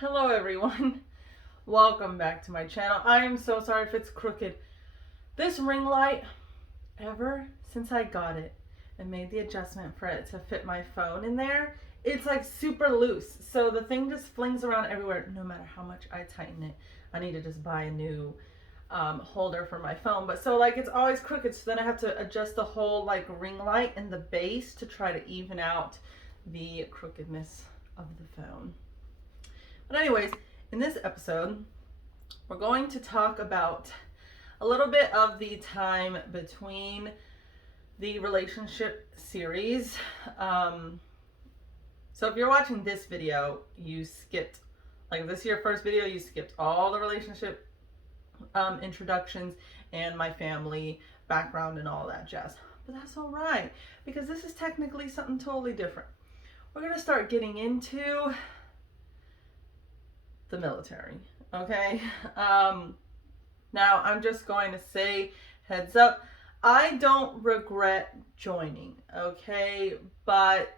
Hello everyone, welcome back to my channel. I am so sorry if it's crooked. This ring light, ever since I got it and made the adjustment for it to fit my phone in there, it's like super loose. So the thing just flings around everywhere no matter how much I tighten it. I need to just buy a new holder for my phone. But so like it's always crooked, so then I have to adjust the whole like ring light and the base to try to even out the crookedness of the phone. But anyways, in this episode, we're going to talk about a little bit of the time between the relationship series. So if you're watching this video, you skipped, like this is your first video, you skipped all the relationship introductions and my family background and all that jazz. But that's all right, because this is technically something totally different. We're going to start getting into the military, okay? Now I'm just going to say, heads up, I don't regret joining, okay? But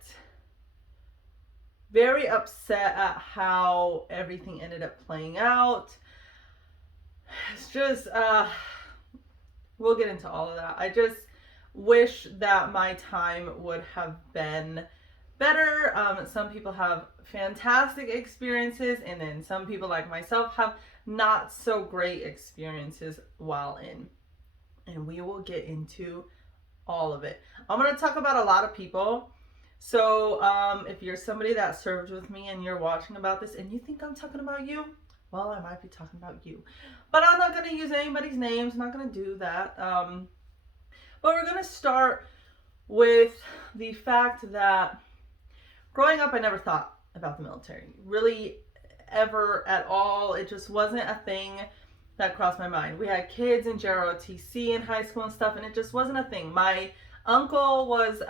very upset at how everything ended up playing out. It's just, we'll get into all of that. I just wish that my time would have been better. Some people have fantastic experiences, and then some people like myself have not so great experiences while in. And we will get into all of it. I'm going to talk about a lot of people. So if you're somebody that served with me and you're watching about this and you think I'm talking about you, well, I might be talking about you. But I'm not going to use anybody's names. I'm not going to do that. But we're going to start with the fact that growing up, I never thought about the military. Really, ever at all. It just wasn't a thing that crossed my mind. We had kids in JROTC in high school and stuff, and it just wasn't a thing. My uncle was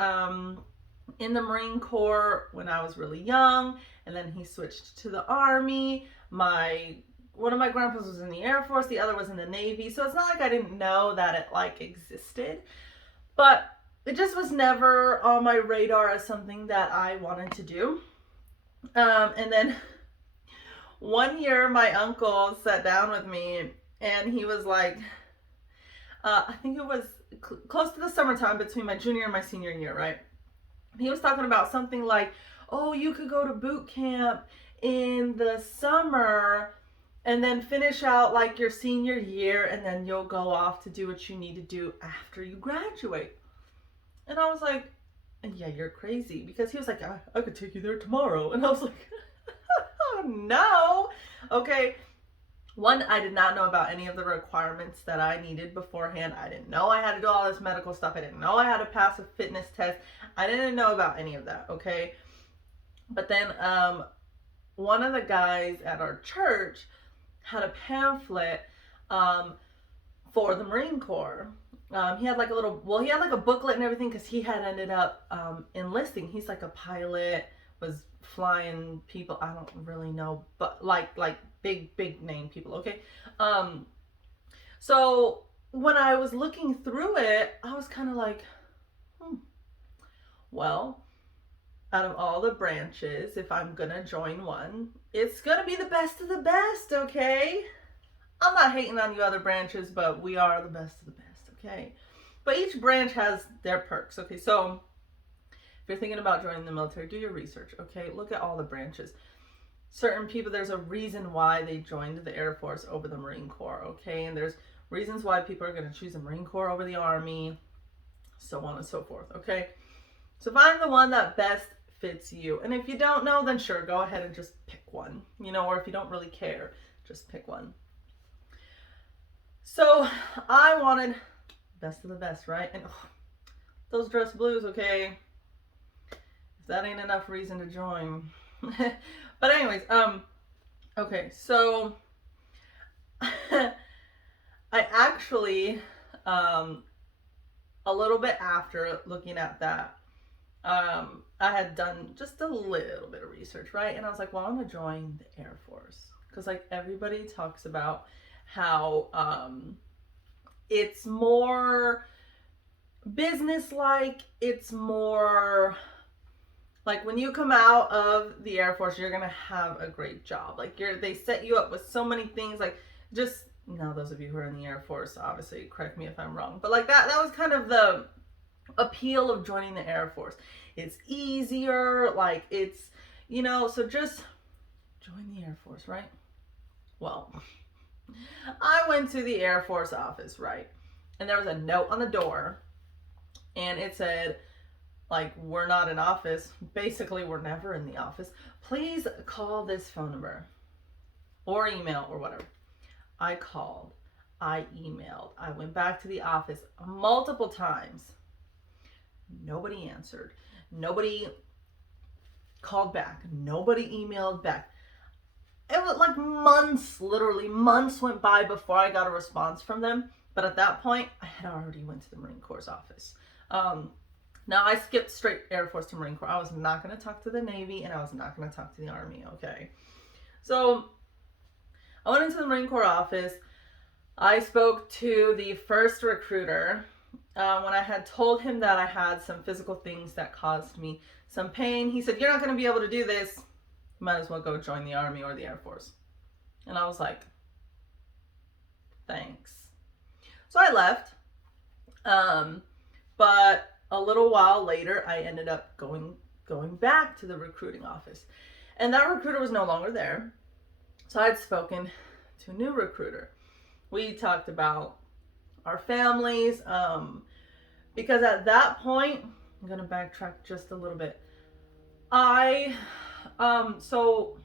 in the Marine Corps when I was really young, and then he switched to the Army. One of my grandpas was in the Air Force, the other was in the Navy, so it's not like I didn't know that it like existed, but it just was never on my radar as something that I wanted to do. And then one year my uncle sat down with me and he was like, I think it was close to the summertime between my junior and my senior year, right? He was talking about something like, oh, you could go to boot camp in the summer and then finish out like your senior year, and then you'll go off to do what you need to do after you graduate. And I was like, yeah, you're crazy. Because he was like, I could take you there tomorrow. And I was like, oh, no. Okay. One, I did not know about any of the requirements that I needed beforehand. I didn't know I had to do all this medical stuff. I didn't know I had to pass a fitness test. I didn't know about any of that, okay? But then one of the guys at our church had a pamphlet for the Marine Corps. He had like a booklet and everything because he had ended up enlisting. He's like a pilot, was flying people. I don't really know, but like big name people, okay? So when I was looking through it, I was kind of like, well, out of all the branches, if I'm gonna join one, it's gonna be the best of the best, okay? I'm not hating on you other branches, but we are the best of the best, okay? But each branch has their perks, okay? So if you're thinking about joining the military, do your research, okay? Look at all the branches. Certain people, there's a reason why they joined the Air Force over the Marine Corps, okay? And there's reasons why people are going to choose the Marine Corps over the Army, so on and so forth, okay? So find the one that best fits you. And if you don't know, then sure, go ahead and just pick one, or if you don't really care, just pick one. So I wanted best of the best, right? And those dress blues, okay? If that ain't enough reason to join. But anyways, okay, so I actually, a little bit after looking at that, I had done just a little bit of research, right? And I was like, well, I'm gonna join the Air Force. Because like everybody talks about how it's more business-like, it's more Like when you come out of the Air Force, you're gonna have a great job. Like they set you up with so many things. Like just now, those of you who are in the Air Force, obviously, correct me if I'm wrong. But like that was kind of the appeal of joining the Air Force. It's easier. Like it's, so just join the Air Force, right? Well, I went to the Air Force office, right? And there was a note on the door, and it said, like, we're not in office. Basically, we're never in the office. Please call this phone number or email or whatever. I called. I emailed. I went back to the office multiple times. Nobody answered. Nobody called back. Nobody emailed back. It was like months, literally months went by before I got a response from them. But at that point, I had already went to the Marine Corps office. Now I skipped straight Air Force to Marine Corps. I was not going to talk to the Navy, and I was not going to talk to the Army, okay? So I went into the Marine Corps office. I spoke to the first recruiter when I had told him that I had some physical things that caused me some pain. He said, "You're not going to be able to do this. You might as well go join the Army or the Air Force." And I was like, thanks. So I left. But a little while later, I ended up going back to the recruiting office. And that recruiter was no longer there. So I had spoken to a new recruiter. We talked about our families. Because at that point, I'm going to backtrack just a little bit. So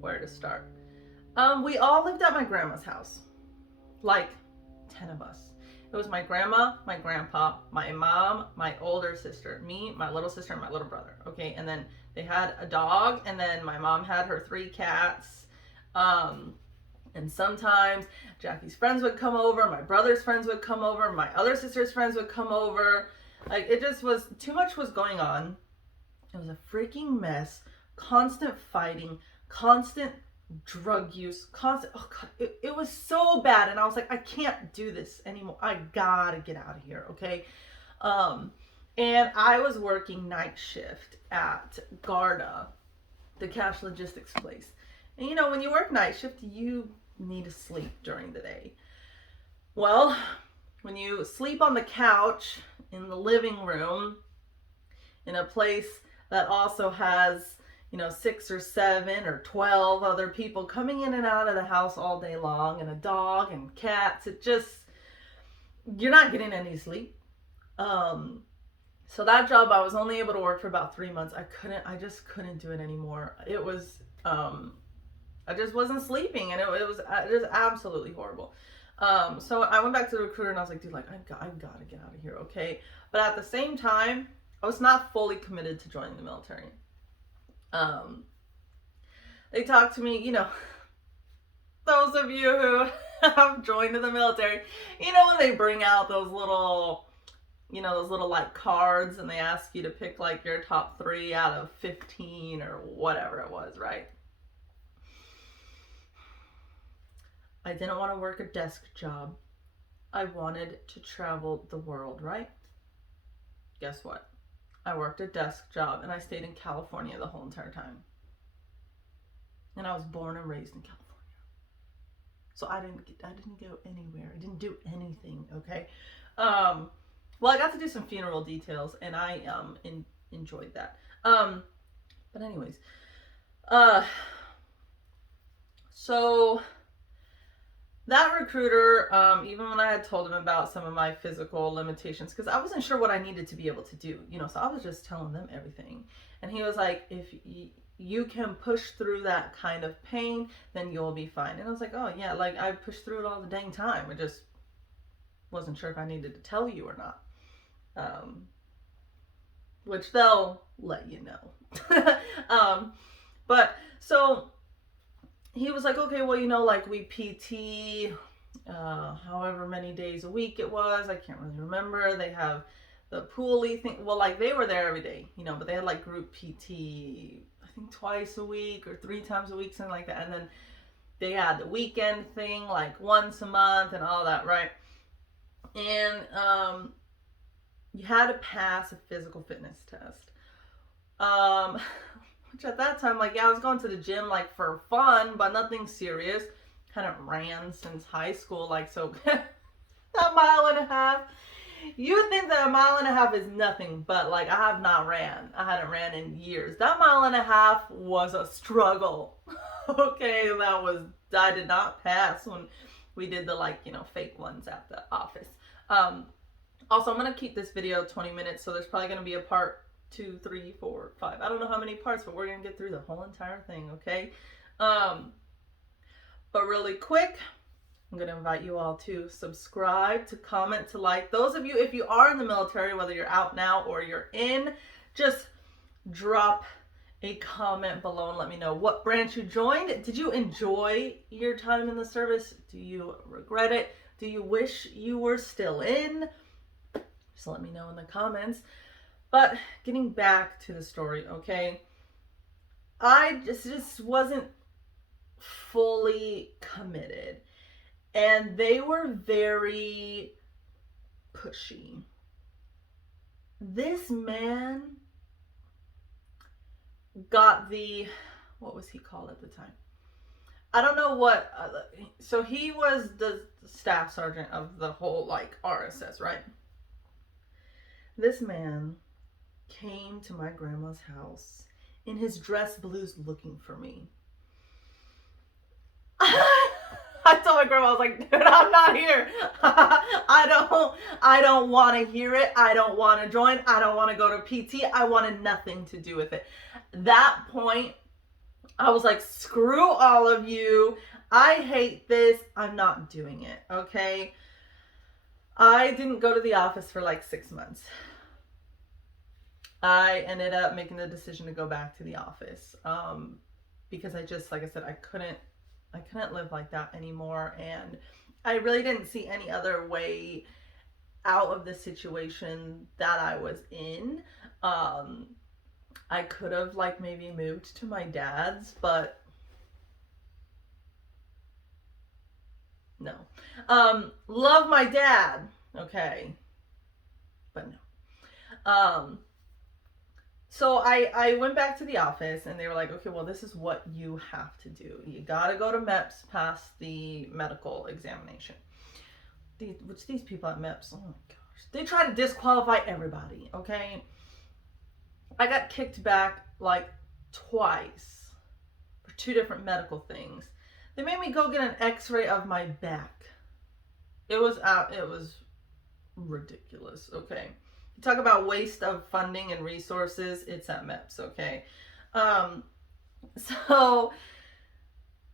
where to start? We all lived at my grandma's house. Like 10 of us. It was my grandma, my grandpa, my mom, my older sister, me, my little sister, and my little brother. Okay, and then they had a dog, and then my mom had her 3 cats. And sometimes Jackie's friends would come over, my brother's friends would come over, my other sister's friends would come over. Like, it just was, too much was going on. It was a freaking mess. Constant fighting, constant drug use, constant, oh God, it was so bad. And I was like, I can't do this anymore. I gotta get out of here, okay? And I was working night shift at Garda, the cash logistics place. And when you work night shift, you need to sleep during the day. Well, when you sleep on the couch in the living room in a place that also has 6 or 7 or 12 other people coming in and out of the house all day long, and a dog and cats, you're not getting any sleep. So that job, I was only able to work for about 3 months. I just couldn't do it anymore. It was, I just wasn't sleeping, and it was just absolutely horrible. So I went back to the recruiter, and I was like, dude, like, I gotta get out of here, okay? But at the same time, I was not fully committed to joining the military. They talked to me, those of you who have joined the military, when they bring out those little like cards, and they ask you to pick like your top 3 out of 15 or whatever it was, right? I didn't want to work a desk job. I wanted to travel the world, right? Guess what? I worked a desk job, and I stayed in California the whole entire time. And I was born and raised in California. So I didn't go anywhere. I didn't do anything, okay? Well, I got to do some funeral details, and I enjoyed that. But anyways, so that recruiter, even when I had told him about some of my physical limitations, because I wasn't sure what I needed to be able to do, so I was just telling them everything. And he was like, if you can push through that kind of pain, then you'll be fine. And I was like, oh yeah, like I pushed through it all the dang time. I just wasn't sure if I needed to tell you or not. Which they'll let you know. But so he was like, okay, well, like we PT, however many days a week it was. I can't really remember. They have the poolie thing. Well, like they were there every day, but they had like group PT, I think twice a week or 3 times a week, something like that. And then they had the weekend thing like once a month and all that, right? And you had to pass a physical fitness test. Which at that time, like, yeah, I was going to the gym like for fun, but nothing serious. Kind of ran since high school, like, so a mile and a half. You would think that a mile and a half is nothing, but like, I have not ran. I hadn't ran in years. That mile and a half was a struggle. Okay, I did not pass when we did the, like, fake ones at the office. Also, I'm gonna keep this video 20 minutes, so there's probably gonna be a part 2, 3, 4, 5. I don't know how many parts, but we're gonna get through the whole entire thing, okay? But really quick, I'm going to invite you all to subscribe, to comment, to like. Those of you, if you are in the military, whether you're out now or you're in, just drop a comment below and let me know what branch you joined. Did you enjoy your time in the service? Do you regret it? Do you wish you were still in? Just let me know in the comments. But getting back to the story, okay? I just wasn't fully committed. And they were very pushy. This man got what was he called at the time? I don't know what, so he was the staff sergeant of the whole, like, RSS, right? This man came to my grandma's house in his dress blues looking for me. I told my grandma, I was like, dude, I'm not here. I don't want to hear it. I don't want to join. I don't want to go to PT. I wanted nothing to do with it. That point, I was like, screw all of you. I hate this. I'm not doing it, okay? I didn't go to the office for like 6 months. I ended up making the decision to go back to the office because I just, like I said, I couldn't live like that anymore, and I really didn't see any other way out of the situation that I was in. I could have, like, maybe moved to my dad's, but no. Love my dad, okay, but no. So I went back to the office, and they were like, okay, well, this is what you have to do. You got to go to MEPS, pass the medical examination. These people at MEPS, oh my gosh, they try to disqualify everybody, okay? I got kicked back like twice for 2 different medical things. They made me go get an x-ray of my back. It was ridiculous, okay? Talk about waste of funding and resources, it's at MEPS, okay? So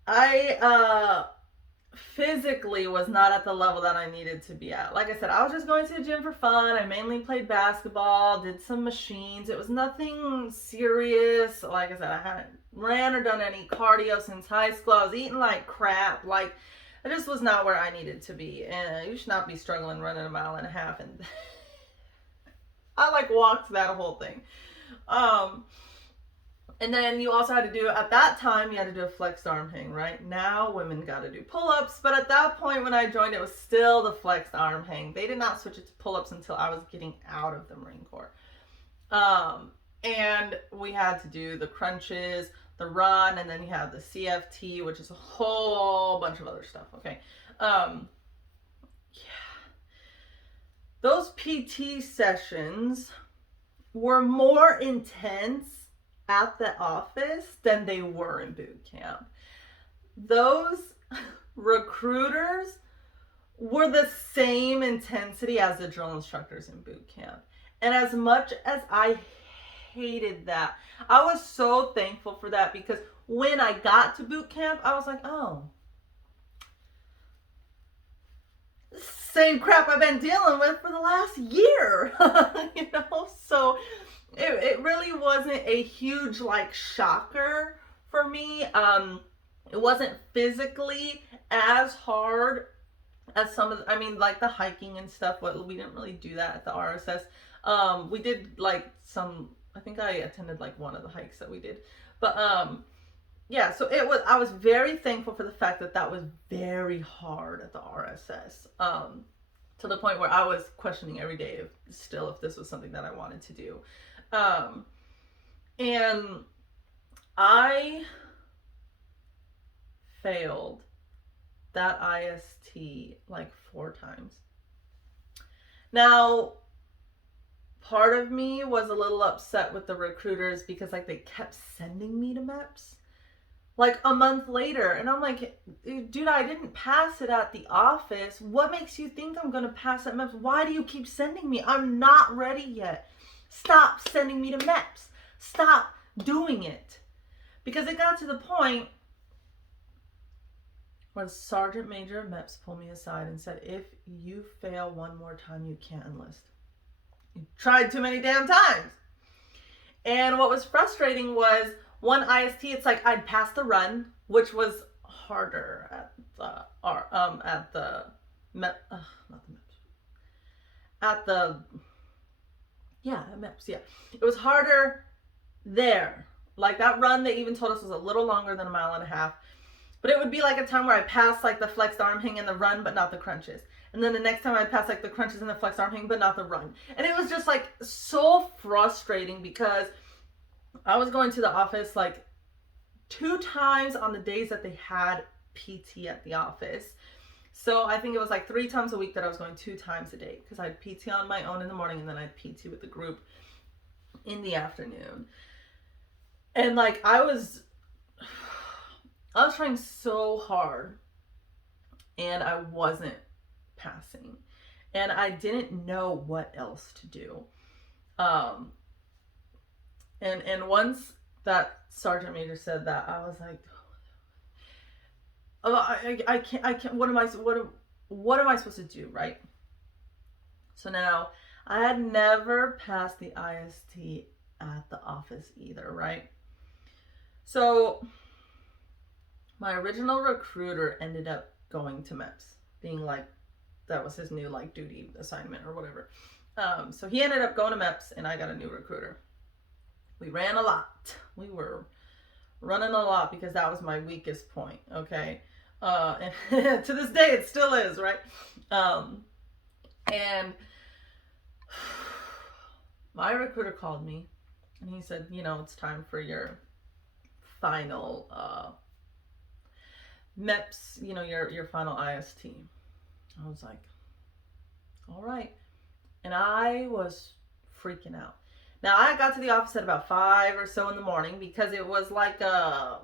I physically was not at the level that I needed to be at. Like I said, I was just going to the gym for fun. I mainly played basketball, did some machines. It was nothing serious. Like I said, I hadn't ran or done any cardio since high school. I was eating like crap. Like, I just was not where I needed to be. And you should not be struggling running a mile and a half. And I like walked that whole thing. And then you also had to do, at that time, you had to do a flexed arm hang, right? Now women got to do pull-ups, but at that point when I joined, it was still the flexed arm hang. They did not switch it to pull-ups until I was getting out of the Marine Corps. And we had to do the crunches, the run, and then you have the CFT, which is a whole bunch of other stuff, okay? Yeah. Those PT sessions were more intense at the office than they were in boot camp. Those recruiters were the same intensity as the drill instructors in boot camp. And as much as I hated that, I was so thankful for that, because when I got to boot camp, I was like, oh, same crap I've been dealing with for the last year. You know, so it really wasn't a huge, like, shocker for me. It wasn't physically as hard as some of the, I mean, like the hiking and stuff, but we didn't really do that at the RSS. We did like some, I think I attended like one of the hikes that we did, but yeah, so I was very thankful for the fact that that was very hard at the RSS, to the point where I was questioning every day if this was something that I wanted to do. And I failed that IST like 4 times. Now, part of me was a little upset with the recruiters because like they kept sending me to MEPS like a month later, and I'm like, dude, I didn't pass it at the office. What makes you think I'm gonna pass at MEPS? Why do you keep sending me? I'm not ready yet. Stop sending me to MEPS. Stop doing it. Because it got to the point where the sergeant major of MEPS pulled me aside and said, if you fail one more time, you can't enlist. You tried too many damn times. And what was frustrating was one IST, it's like I'd pass the run, which was harder at the MEPS, yeah. It was harder there. Like that run, they even told us was a little longer than 1.5 miles. But it would be like a time where I passed like the flexed arm hang and the run, but not the crunches. And then the next time I passed like the crunches and the flexed arm hang, but not the run. And it was just like so frustrating because I was going to the office like 2 times on the days that they had PT at the office. So I think it was like 3 times a week that I was going 2 times a day because I had PT on my own in the morning and then I had PT with the group in the afternoon. And like I was trying so hard and I wasn't passing. And I didn't know what else to do. And once that sergeant major said that, I was like, oh, I can't, what am I supposed to do, right? So now, I had never passed the IST at the office either, right? So, my original recruiter ended up going to MEPS, being like, that was his new like duty assignment or whatever. So he ended up going to MEPS and I got a new recruiter. We ran a lot. We were running a lot because that was my weakest point, okay? And to this day, it still is, right? And my recruiter called me and he said, you know, it's time for your final MEPS, you know, your final IST. I was like, all right. And I was freaking out. Now, I got to the office at about 5 or so in the morning because it was like a,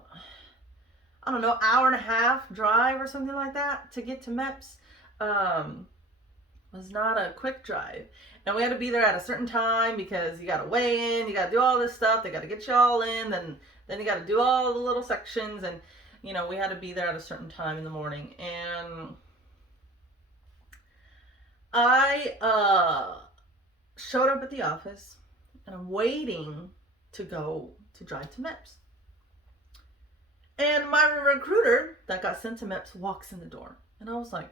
I don't know, 1.5-hour drive or something like that to get to MEPS. It was not a quick drive. And we had to be there at a certain time because you got to weigh in, you got to do all this stuff, they got to get you all in, then you got to do all the little sections, and, you know, we had to be there at a certain time in the morning. And I showed up at the office and I'm waiting to go to drive to MEPS. And my recruiter that got sent to MEPS walks in the door. And I was like,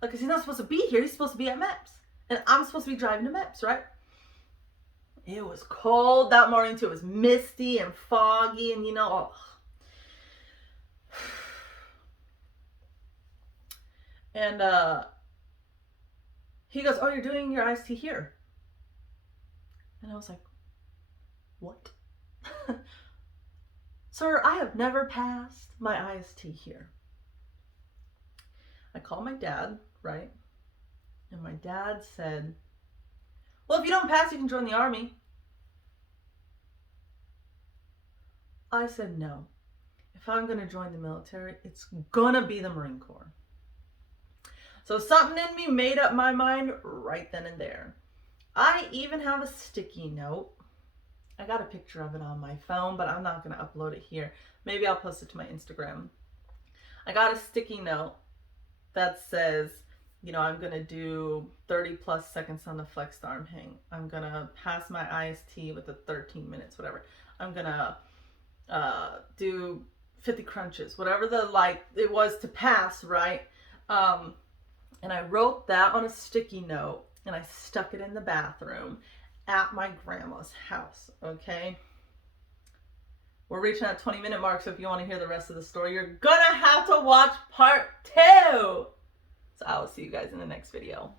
because he's not supposed to be here. He's supposed to be at MEPS. And I'm supposed to be driving to MEPS, right? It was cold that morning too. It was misty and foggy and, you know, And he goes, oh, you're doing your IST here. And I was like, what? Sir, I have never passed my IST here. I called my dad, right? And my dad said, well, if you don't pass, you can join the Army. I said, no. If I'm going to join the military, it's going to be the Marine Corps. So something in me made up my mind right then and there. I even have a sticky note. I got a picture of it on my phone, but I'm not going to upload it here. Maybe I'll post it to my Instagram. I got a sticky note that says, you know, I'm going to do 30 plus seconds on the flexed arm hang. I'm going to pass my IST with the 13 minutes, whatever. I'm going to do 50 crunches, whatever the like it was to pass, right? And I wrote that on a sticky note and I stuck it in the bathroom at my grandma's house, okay? We're reaching that 20-minute mark, so if you want to hear the rest of the story, you're gonna have to watch part 2. So I will see you guys in the next video.